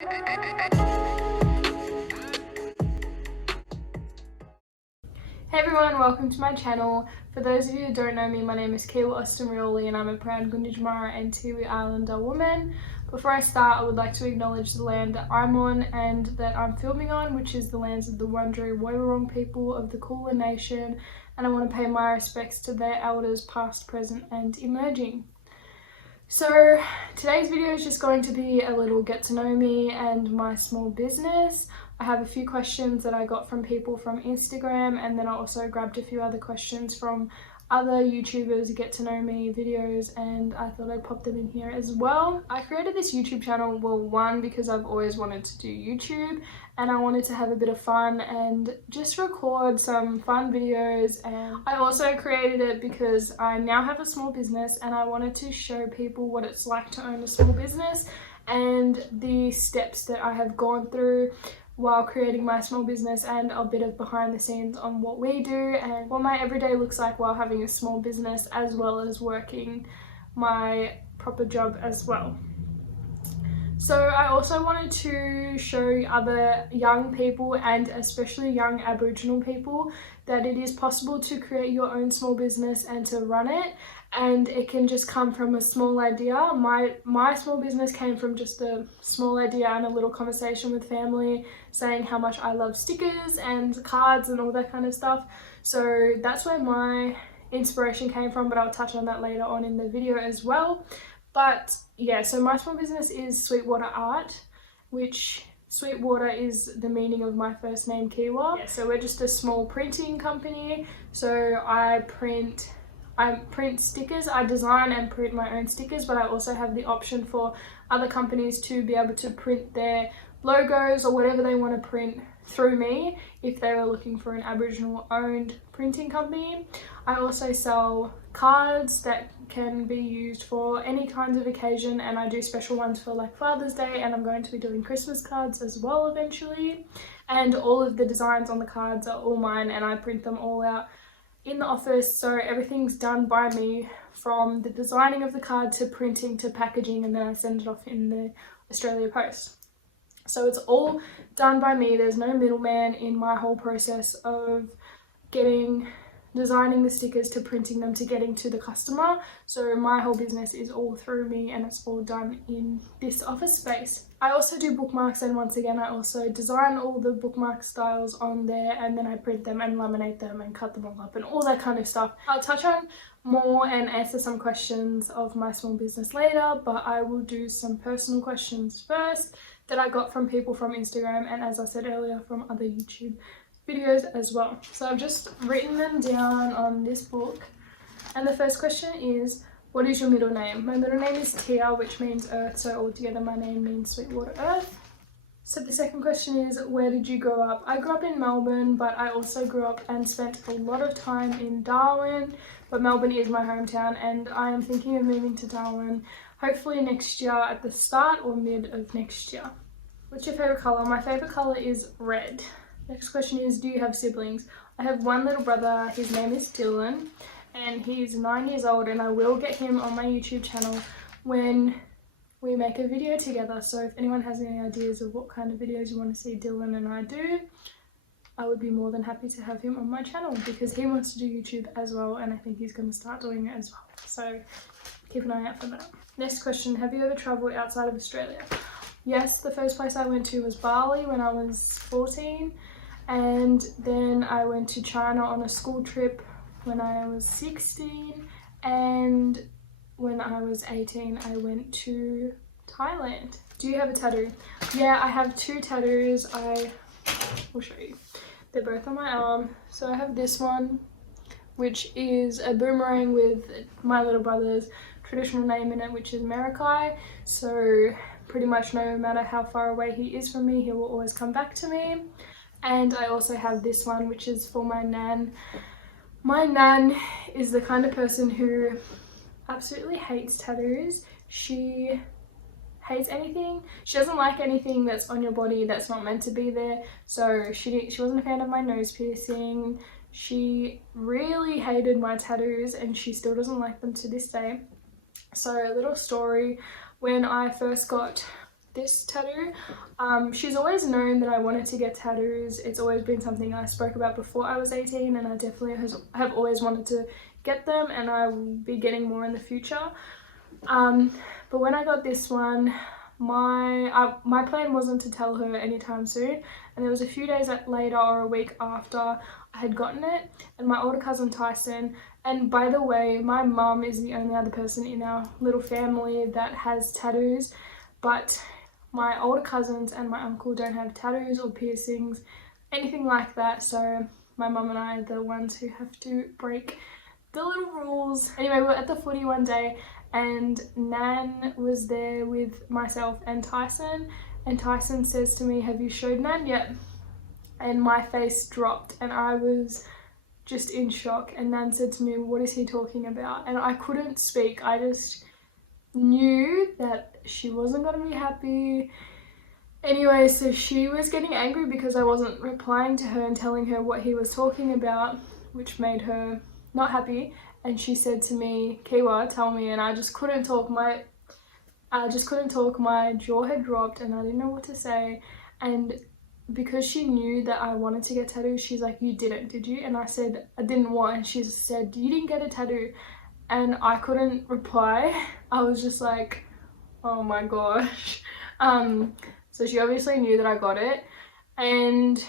Hey everyone, welcome to my channel. For those of you who don't know me, my name is Austin-Rioli and I'm a proud Gunditjmara and Tiwi Islander woman. Before I start, I would like to acknowledge the land that I'm on and that I'm filming on, which is the lands of the Wurundjeri Woiwurrung people of the Kulin Nation, and I want to pay my respects to their elders past, present and emerging. So today's video is just going to be a little get to know me and my small business. I have a few questions that I got from people from Instagram, and then I also grabbed a few other questions from other YouTubers get to know me videos, and I thought I'd pop them in here as well. I created this YouTube channel, well, one, because I've always wanted to do YouTube and I wanted to have a bit of fun and just record some fun videos, and I also created it because I now have a small business and I wanted to show people what it's like to own a small business and the steps that I have gone through while creating my small business, and a bit of behind the scenes on what we do and what my everyday looks like while having a small business, as well as working my proper job as well. So I also wanted to show other young people, and especially young Aboriginal people, that it is possible to create your own small business and to run it, and it can just come from a small idea. My small business came from just a small idea and a little conversation with family saying how much I love stickers and cards and all that kind of stuff. So that's where my inspiration came from, but I'll touch on that later on in the video as well. But yeah, so my small business is Sweetwater Art, which Sweetwater is the meaning of my first name, Kiwa. Yeah, so we're just a small printing company. So I print stickers. I design and print my own stickers, but I also have the option for other companies to be able to print their logos or whatever they want to print through me if they were looking for an Aboriginal owned printing company. I also sell cards that can be used for any kinds of occasion, and I do special ones for like Father's Day, and I'm going to be doing Christmas cards as well eventually. And all of the designs on the cards are all mine, and I print them all out in the office, so everything's done by me, from the designing of the card to printing to packaging, and then I send it off in the Australia Post. So it's all done by me. There's no middleman in my whole process of designing the stickers to printing them to getting to the customer. So my whole business is all through me, and it's all done in this office space. I also do bookmarks, and once again I also design all the bookmark styles on there, and then I print them and laminate them and cut them all up and all that kind of stuff. I'll touch on more and answer some questions of my small business later, but I will do some personal questions first that I got from people from Instagram, and as I said earlier, from other YouTube videos as well. So I've just written them down on this book, and the first question is, what is your middle name? My middle name is Tia, which means earth, so altogether my name means Sweetwater Earth. So the second question is, where did you grow up? I grew up in Melbourne, but I also grew up and spent a lot of time in Darwin, but Melbourne is my hometown, and I am thinking of moving to Darwin hopefully next year, at the start or mid of next year. What's your favourite colour? My favourite colour is red. Next question is, do you have siblings? I have one little brother. His name is Dylan, and he's 9 years old, and I will get him on my YouTube channel when we make a video together. So if anyone has any ideas of what kind of videos you want to see Dylan and I do, I would be more than happy to have him on my channel, because he wants to do YouTube as well, and I think he's going to start doing it as well. So keep an eye out for that. Next question, have you ever travelled outside of Australia? Yes, the first place I went to was Bali when I was 14, and then I went to China on a school trip when I was 16, and when I was 18 I went to Thailand. Do you have a tattoo? Yeah, I have 2 tattoos. I will show you. They're both on my arm. So I have this one, which is a boomerang with my little brother's traditional name in it, which is Marakai. So pretty much no matter how far away he is from me, he will always come back to me. And I also have this one, which is for my nan. My nan is the kind of person who absolutely hates tattoos. She hates anything. She doesn't like anything that's on your body that's not meant to be there. So she wasn't a fan of my nose piercing. She really hated my tattoos, and she still doesn't like them to this day. So a little story, when I first got this tattoo. She's always known that I wanted to get tattoos. It's always been something I spoke about before I was 18, and I definitely have always wanted to get them, and I will be getting more in the future. But when I got this one, my plan wasn't to tell her anytime soon, and it was a few days later or a week after I had gotten it, and my older cousin Tyson, and by the way, my mum is the only other person in our little family that has tattoos, but my older cousins and my uncle don't have tattoos or piercings, anything like that, so my mum and I are the ones who have to break the little rules. Anyway, we were at the footy one day and Nan was there with myself and Tyson says to me, "Have you showed Nan yet?" And my face dropped and I was just in shock, and Nan said to me, "What is he talking about?" And I couldn't speak. I just knew that she wasn't going to be happy. Anyway, so she was getting angry because I wasn't replying to her and telling her what he was talking about, which made her not happy. And she said to me, "Kiwa, tell me," and I just couldn't talk. My jaw had dropped and I didn't know what to say. And because she knew that I wanted to get tattoos, she's like, "You didn't, did you?" And I said, "I didn't want," and she said, "You didn't get a tattoo." And I couldn't reply. I was just like, oh my gosh. So she obviously knew that I got it, and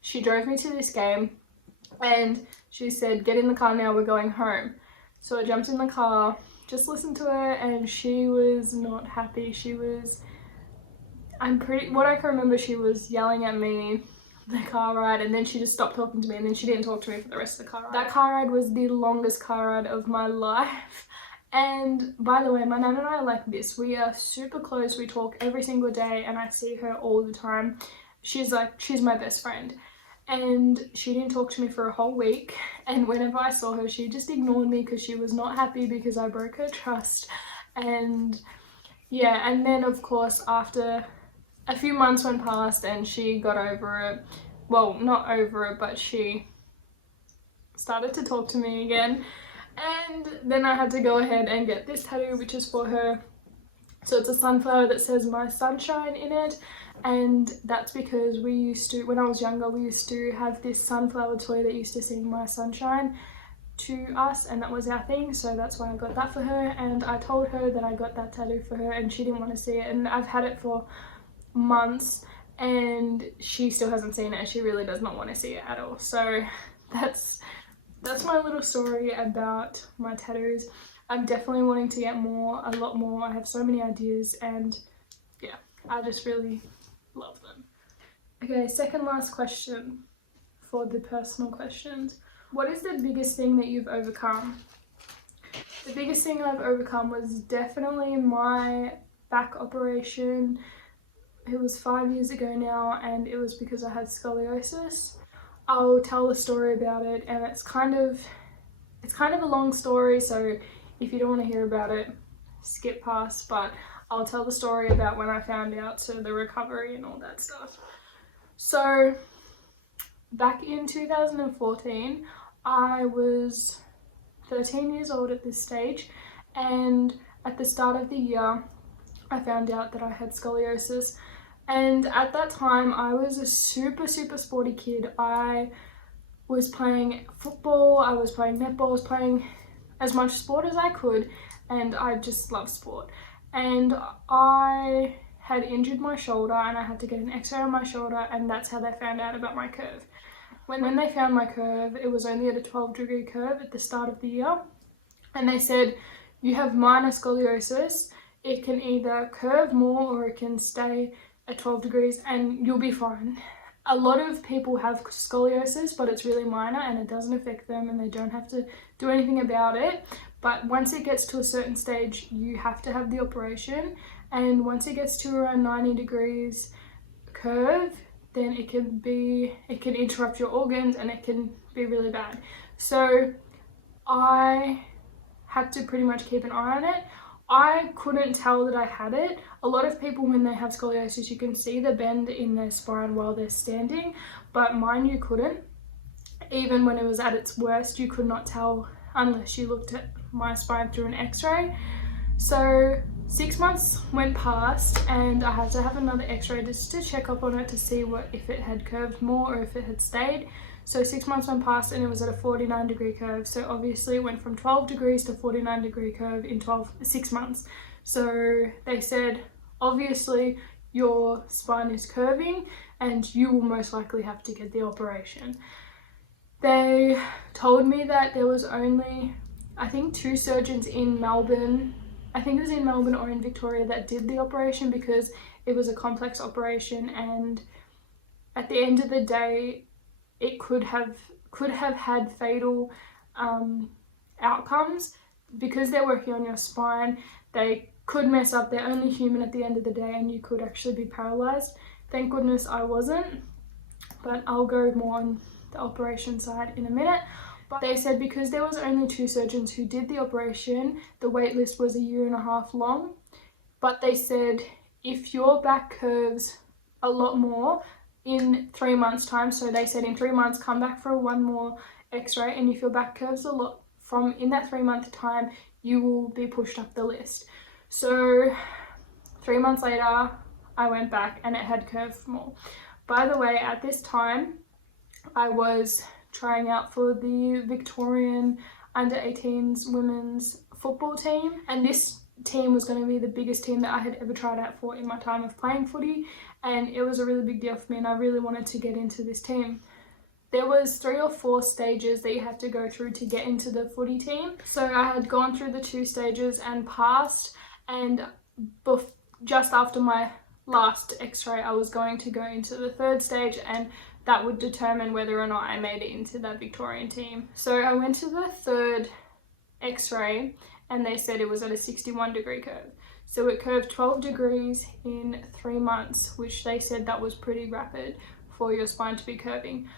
she drove me to this game and she said, "Get in the car now, we're going home." So I jumped in the car, just listened to her, and she was not happy. She was, what I can remember, she was yelling at me the car ride, and then she just stopped talking to me, and then she didn't talk to me for the rest of the car ride. That car ride was the longest car ride of my life. And by the way, my nan and I are like this. We are super close. We talk every single day and I see her all the time. She's my best friend. And she didn't talk to me for a whole week, and whenever I saw her she just ignored me because she was not happy because I broke her trust. And yeah, and then of course after a few months went past and she got over it. Well, not over it, but she started to talk to me again, and then I had to go ahead and get this tattoo, which is for her. So it's a sunflower that says "My Sunshine" in it, and that's because we used to, when I was younger, we used to have this sunflower toy that used to sing "My Sunshine" to us, and that was our thing, so that's why I got that for her. And I told her that I got that tattoo for her and she didn't want to see it, and I've had it for months and she still hasn't seen it, and she really does not want to see it at all. So that's my little story about my tattoos. I'm definitely wanting to get more, a lot more. I have so many ideas, and yeah, I just really love them. Okay, second last question for the personal questions. What is the biggest thing that you've overcome? The biggest thing I've overcome was definitely my back operation. It was 5 years ago now, and it was because I had scoliosis. I'll tell a story about it, and it's kind of a long story, so if you don't want to hear about it, skip past, but I'll tell the story about when I found out, so the recovery and all that stuff. So back in 2014, I was 13 years old at this stage, and at the start of the year I found out that I had scoliosis. And at that time I was a super sporty kid. I was playing football, I was playing netball, I was playing as much sport as I could, and I just love sport. And I had injured my shoulder and I had to get an x-ray on my shoulder, and that's how they found out about my curve. When they found my curve, it was only at a 12-degree curve at the start of the year, and they said, "You have minor scoliosis. It can either curve more or it can stay at 12 degrees and you'll be fine." A lot of people have scoliosis, but it's really minor and it doesn't affect them and they don't have to do anything about it. But once it gets to a certain stage, you have to have the operation, and once it gets to around 90 degrees curve, then it can interrupt your organs and it can be really bad. So I had to pretty much keep an eye on it. I couldn't tell that I had it. A lot of people, when they have scoliosis, you can see the bend in their spine while they're standing, but mine you couldn't. Even when it was at its worst, you could not tell unless you looked at my spine through an x-ray. So 6 months went past and I had to have another x-ray just to check up on it to see if it had curved more or if it had stayed. So 6 months went past and it was at a 49-degree curve. So obviously it went from 12 degrees to 49-degree curve in 6 months. So they said, obviously your spine is curving and you will most likely have to get the operation. They told me that there was only, I think, 2 surgeons in Melbourne, I think it was in Melbourne or in Victoria, that did the operation because it was a complex operation, and at the end of the day it could have had fatal outcomes. Because they're working on your spine, they could mess up. They're only human at the end of the day, and you could actually be paralyzed. Thank goodness I wasn't, but I'll go more on the operation side in a minute. But they said because there was only 2 surgeons who did the operation, the wait list was 1.5 years long. But they said if your back curves a lot more in 3 months time, so they said in 3 months come back for one more x-ray, and if your back curves a lot from in that 3 month time, you will be pushed up the list. So 3 months later I went back and it had curved more. By the way, at this time I was trying out for the Victorian under-18s women's football team, and this team was going to be the biggest team that I had ever tried out for in my time of playing footy, and it was a really big deal for me and I really wanted to get into this team. There was 3 or 4 stages that you had to go through to get into the footy team. So I had gone through the 2 stages and passed, and just after my last x-ray I was going to go into the 3rd stage, and that would determine whether or not I made it into that Victorian team. So I went to the 3rd x-ray and they said it was at a 61-degree curve. So it curved 12 degrees in 3 months, which they said that was pretty rapid for your spine to be curving.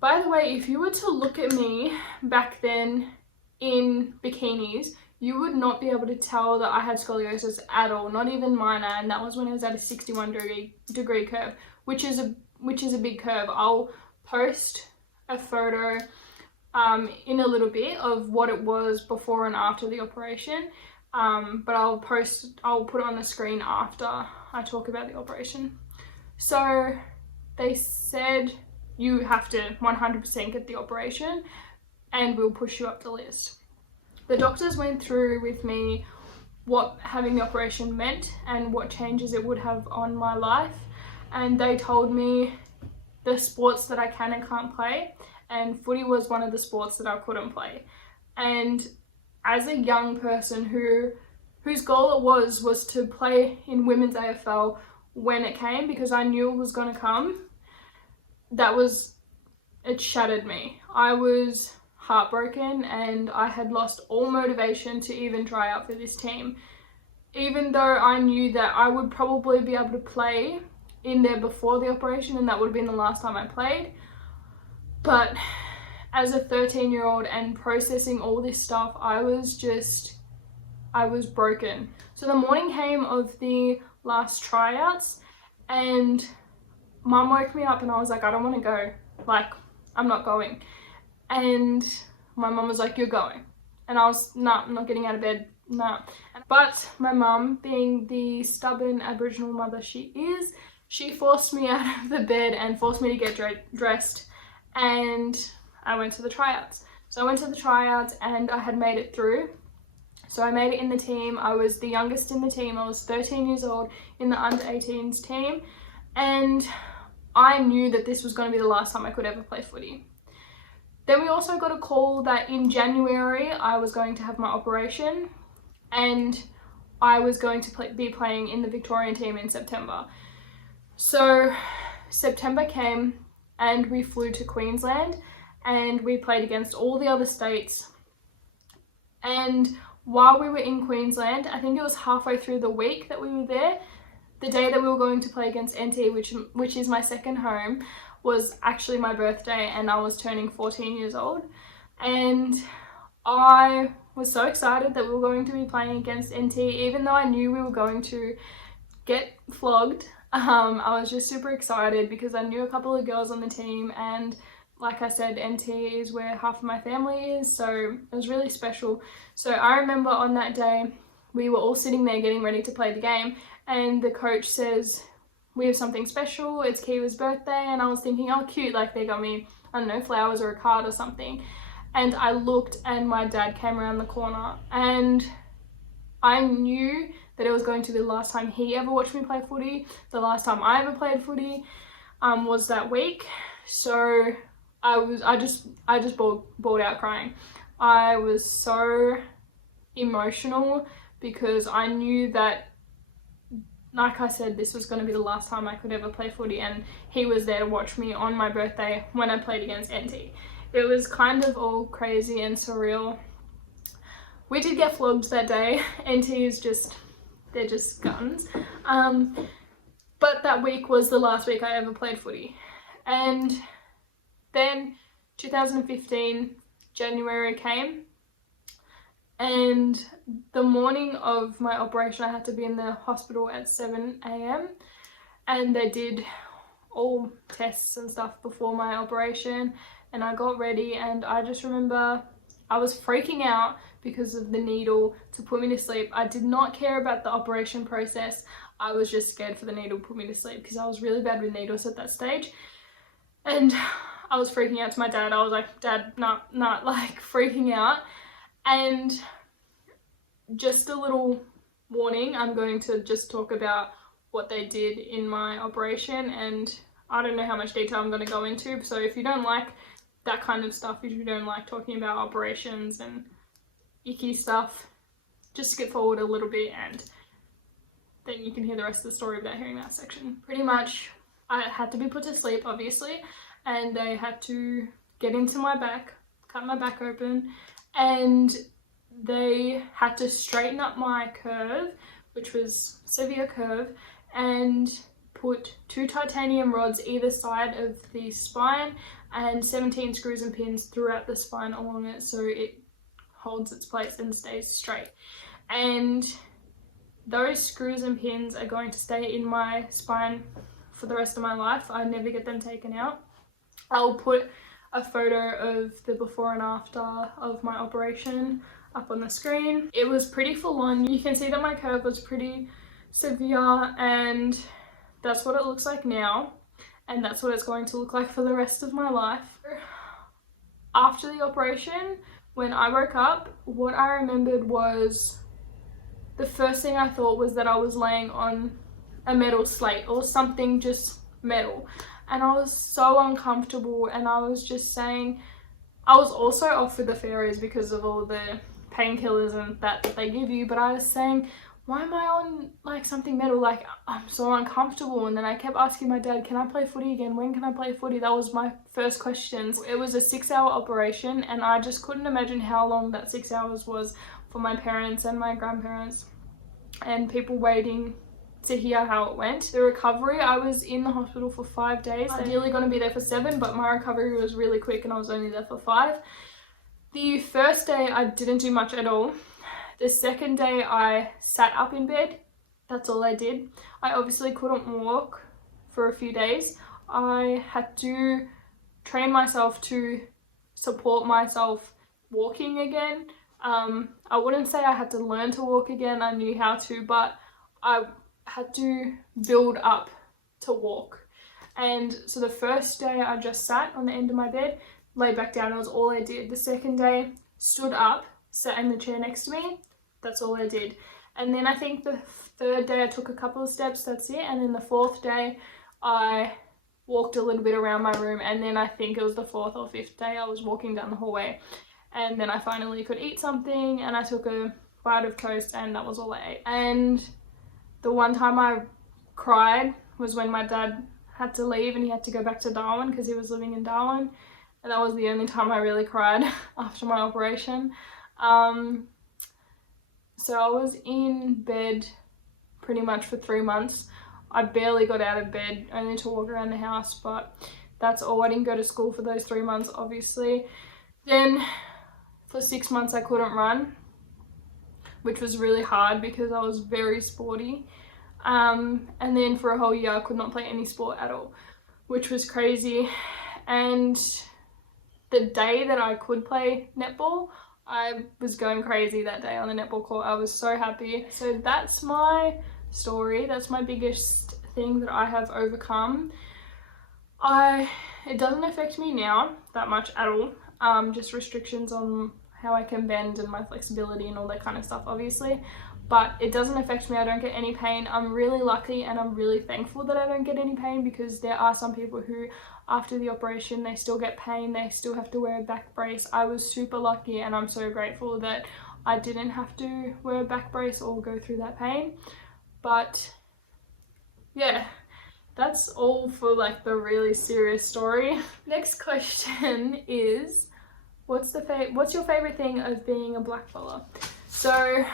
By the way, if you were to look at me back then in bikinis, you would not be able to tell that I had scoliosis at all, not even minor, and that was when it was at a 61-degree curve, which is a big curve. I'll post a photo in a little bit of what it was before and after the operation, but I'll put it on the screen after I talk about the operation. So they said you have to 100% get the operation and we'll push you up the list. The doctors went through with me what having the operation meant and what changes it would have on my life, and they told me the sports that I can and can't play, and footy was one of the sports that I couldn't play. And as a young person whose goal it was to play in women's AFL when it came, because I knew it was going to come, it shattered me. I was heartbroken and I had lost all motivation to even try out for this team, even though I knew that I would probably be able to play in there before the operation and that would have been the last time I played. But as a 13-year-old and processing all this stuff, I was broken. So the morning came of the last tryouts and Mum woke me up and I was like, I don't want to go, like I'm not going. And my mum was like, you're going. And I was, nah, I'm not getting out of bed, nah. But my mum, being the stubborn Aboriginal mother she is, she forced me out of the bed and forced me to get dressed, and I went to the tryouts. So I went to the tryouts and I had made it through. So I made it in the team. I was the youngest in the team. I was 13 years old in the under-18s team, and I knew that this was going to be the last time I could ever play footy. Then we also got a call that in January I was going to have my operation and I was going to be playing in the Victorian team in September. So September came and we flew to Queensland and we played against all the other states. And while we were in Queensland, I think it was halfway through the week that we were there, the day that we were going to play against NT, which is my second home, was actually my birthday and I was turning 14 years old. And I was so excited that we were going to be playing against NT, even though I knew we were going to get flogged. I was just super excited because I knew a couple of girls on the team, and like I said, NT is where half of my family is, so it was really special. So I remember on that day we were all sitting there getting ready to play the game, and the coach says, we have something special, it's Kiwa's birthday. And I was thinking, oh cute, like they got me, I don't know, flowers or a card or something. And I looked and my dad came around the corner, and I knew that it was going to be the last time he ever watched me play footy. The last time I ever played footy was that week. So I just bawled out crying. I was so emotional because I knew that, like I said, this was going to be the last time I could ever play footy, and he was there to watch me on my birthday when I played against NT. It was kind of all crazy and surreal. We did get flogged that day. NT is just, they're just guns. But that week was the last week I ever played footy. And then 2015, January came, and the morning of my operation I had to be in the hospital at 7 a.m. and they did all tests and stuff before my operation, and I got ready, and I just remember I was freaking out because of the needle to put me to sleep. I did not care about the operation process. I was just scared for the needle to put me to sleep because I was really bad with needles at that stage. And I was freaking out to my dad. I was like, Dad, not like freaking out. And just a little warning, I'm going to just talk about what they did in my operation, and I don't know how much detail I'm going to go into. So if you don't like that kind of stuff, if you don't like talking about operations and icky stuff, just skip forward a little bit and then you can hear the rest of the story without hearing that section. Pretty much I had to be put to sleep, obviously, and they had to get into my back, cut my back open, and they had to straighten up my curve, which was severe curve, and put 2 titanium rods either side of the spine and 17 screws and pins throughout the spine along it so it holds its place and stays straight. And those screws and pins are going to stay in my spine for the rest of my life. I never get them taken out. I'll put a photo of the before and after of my operation up on the screen. It was pretty full on. You can see that my curve was pretty severe, and that's what it looks like now, and that's what it's going to look like for the rest of my life. After the operation, when I woke up, what I remembered was the first thing I thought was that I was laying on a metal slate or something, just metal, and I was so uncomfortable. And I was just saying, I was also off with the fairies because of all the painkillers and that they give you, but I was saying, why am I on like something metal? Like, I'm so uncomfortable. And then I kept asking my dad, can I play footy again? When can I play footy? That was my first questions. It was a 6-hour operation, and I just couldn't imagine how long that 6 hours was for my parents and my grandparents and people waiting to hear how it went. The recovery, I was in the hospital for 5 days. Ideally going to be there for 7, but my recovery was really quick and I was only there for 5. The first day I didn't do much at all. The second day I sat up in bed. That's all I did. I obviously couldn't walk for a few days. I had to train myself to support myself walking again. I wouldn't say I had to learn to walk again. I knew how to, but I had to build up to walk. And so the first day I just sat on the end of my bed, laid back down. That was all I did. The second day, stood up, sat in the chair next to me. That's all I did. And then I think the third day I took a couple of steps. That's it. And then the fourth day I walked a little bit around my room. And then I think it was the 4th or 5th day I was walking down the hallway. And then I finally could eat something, and I took a bite of toast, and that was all I ate. And the one time I cried was when my dad had to leave and he had to go back to Darwin because he was living in Darwin. And that was the only time I really cried after my operation. So I was in bed pretty much for 3 months. I barely got out of bed, only to walk around the house, but that's all. I didn't go to school for those 3 months, obviously. Then for 6 months I couldn't run, which was really hard because I was very sporty. And then for a whole year I could not play any sport at all, which was crazy. And the day that I could play netball, I was going crazy that day on the netball court. I was so happy. So that's my story. That's my biggest thing that I have overcome. It doesn't affect me now that much at all. Just restrictions on how I can bend and my flexibility and all that kind of stuff, obviously. But it doesn't affect me. I don't get any pain. I'm really lucky and I'm really thankful that I don't get any pain, because there are some people who, after the operation, they still get pain. They still have to wear a back brace. I was super lucky and I'm so grateful that I didn't have to wear a back brace or go through that pain. But yeah, that's all for like the really serious story. Next question is, what's your favorite thing of being a blackfella? So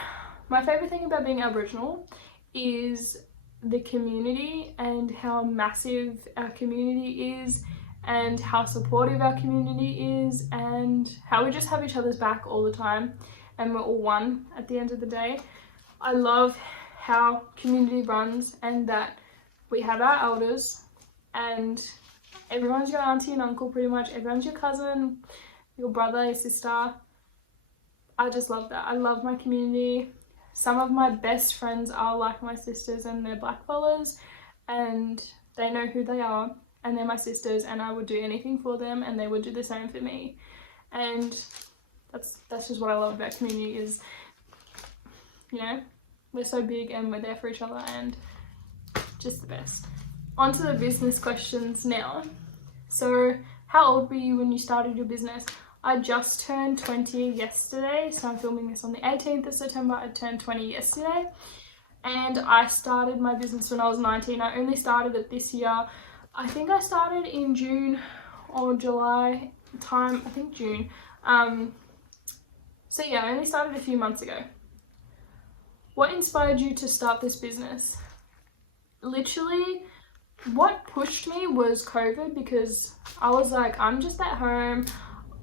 my favorite thing about being Aboriginal is the community and how massive our community is and how supportive our community is and how we just have each other's back all the time and we're all one at the end of the day. I love how community runs and that we have our elders and everyone's your auntie and uncle, pretty much. Everyone's your cousin, your brother, your sister. I just love that. I love my community. Some of my best friends are like my sisters and they're blackfellas and they know who they are and they're my sisters and I would do anything for them and they would do the same for me. And that's just what I love about community is, you know, we're so big and we're there for each other and just the best. On to the business questions now. So how old were you when you started your business? I just turned 20 yesterday, so I'm filming this on the 18th of September. I turned 20 yesterday and I started my business when I was 19. I only started it this year. I think I started in June or July time, I think June. So yeah, I only started a few months ago. What inspired you to start this business? Literally, what pushed me was COVID, because I was like, I'm just at home.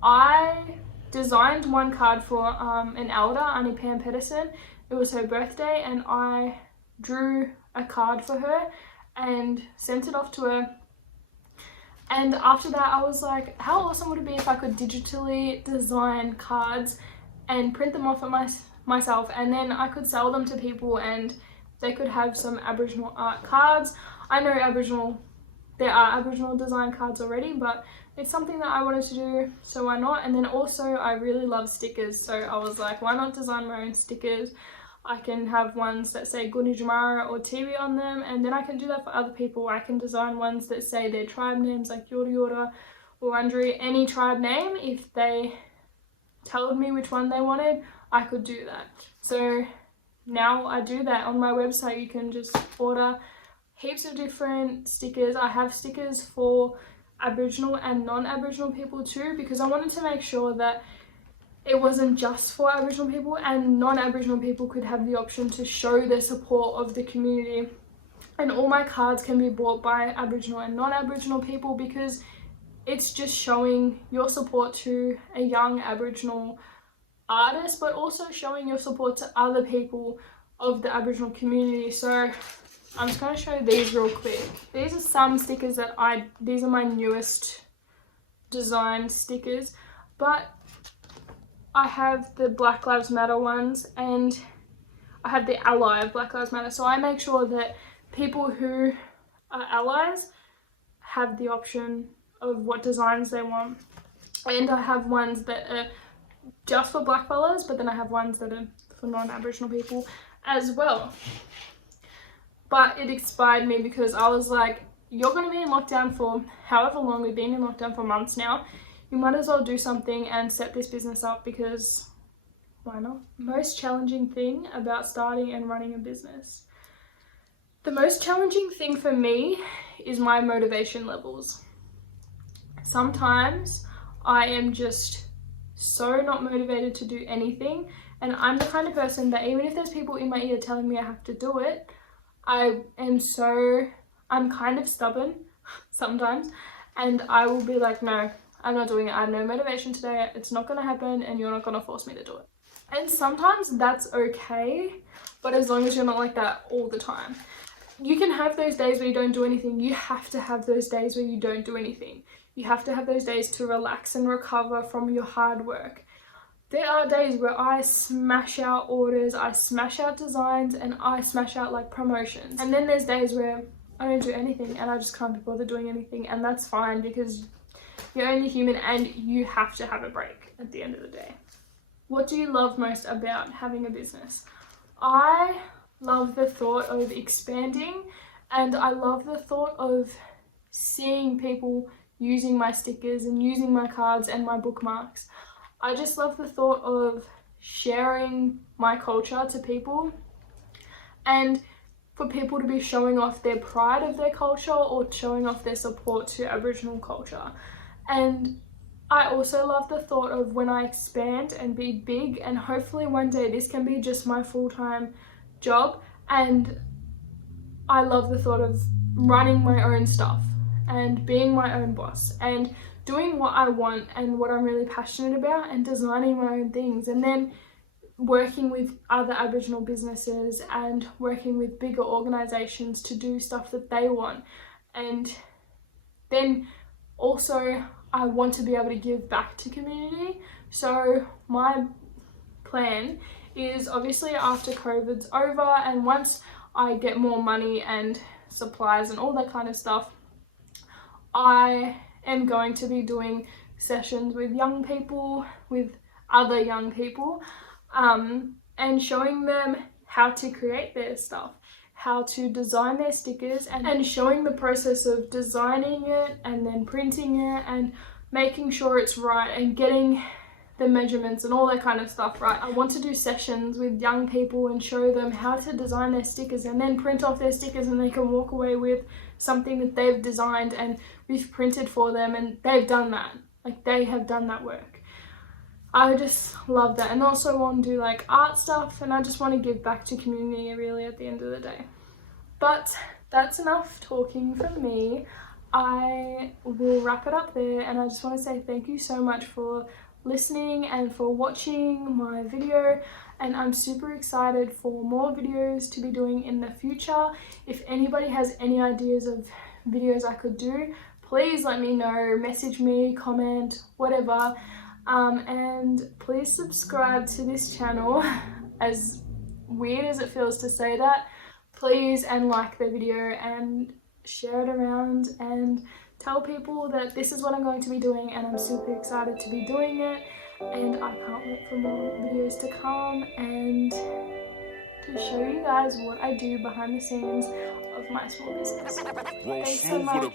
I designed one card for an elder, Auntie Pam Pedersen. It was her birthday and I drew a card for her and sent it off to her. And after that I was like, how awesome would it be if I could digitally design cards and print them off at myself, and then I could sell them to people and they could have some Aboriginal art cards. I know there are Aboriginal design cards already, but it's something that I wanted to do, so why not? And then also I really love stickers, so I was like, why not design my own stickers? I can have ones that say Gunditjmara or Tiwi on them, and then I can do that for other people. I can design ones that say their tribe names, like Yorta Yorta or Wurundjeri, any tribe name. If they told me which one they wanted, I could do that. So now I do that on my website. You can just order heaps of different stickers. I have stickers for Aboriginal and non-Aboriginal people too, because I wanted to make sure that it wasn't just for Aboriginal people, and non-Aboriginal people could have the option to show their support of the community. And all my cards can be bought by Aboriginal and non-Aboriginal people, because it's just showing your support to a young Aboriginal artist, but also showing your support to other people of the Aboriginal community. So I'm just going to show these real quick. These are some stickers that these are my newest design stickers, but I have the Black Lives Matter ones and I have the ally of Black Lives Matter. So I make sure that people who are allies have the option of what designs they want. And I have ones that are just for blackfellas, but then I have ones that are for non-Aboriginal people as well. But it inspired me because I was like, you're going to be in lockdown for however long. We've been in lockdown for months now. You might as well do something and set this business up, because why not? Most challenging thing about starting and running a business. The most challenging thing for me is my motivation levels. Sometimes I am just so not motivated to do anything, and I'm the kind of person that even if there's people in my ear telling me I have to do it, I'm kind of stubborn sometimes, and I will be like, no, I'm not doing it. I have no motivation today. It's not going to happen and you're not going to force me to do it. And sometimes that's okay, but as long as you're not like that all the time. You can have those days where you don't do anything. You have to have those days where you don't do anything. You have to have those days to relax and recover from your hard work. There are days where I smash out orders, I smash out designs, and I smash out like promotions. And then there's days where I don't do anything and I just can't be bothered doing anything, and that's fine because you're only human and you have to have a break at the end of the day. What do you love most about having a business? I love the thought of expanding, and I love the thought of seeing people using my stickers and using my cards and my bookmarks. I just love the thought of sharing my culture to people, and for people to be showing off their pride of their culture or showing off their support to Aboriginal culture. And I also love the thought of when I expand and be big, and hopefully one day this can be just my full-time job, and I love the thought of running my own stuff and being my own boss and doing what I want and what I'm really passionate about and designing my own things, and then working with other Aboriginal businesses and working with bigger organisations to do stuff that they want. And then also I want to be able to give back to community. So my plan is obviously after COVID's over and once I get more money and supplies and all that kind of stuff, I am going to be doing sessions with young people, with other young people, and showing them how to create their stuff, how to design their stickers, and showing the process of designing it and then printing it and making sure it's right and getting the measurements and all that kind of stuff right. I want to do sessions with young people and show them how to design their stickers and then print off their stickers, and they can walk away with something that they've designed and we've printed for them, and they've done that. Like, they have done that work. I just love that, and also want to do like art stuff, and I just want to give back to community really at the end of the day. But that's enough talking from me. I will wrap it up there, and I just want to say thank you so much for listening and for watching my video, and I'm super excited for more videos to be doing in the future. If anybody has any ideas of videos I could do, please let me know, message me, comment, whatever, and please subscribe to this channel, as weird as it feels to say that, please, and like the video and share it around and tell people that this is what I'm going to be doing, and I'm super excited to be doing it, and I can't wait for more videos to come and to show you guys what I do behind the scenes of my small business. Thanks so much.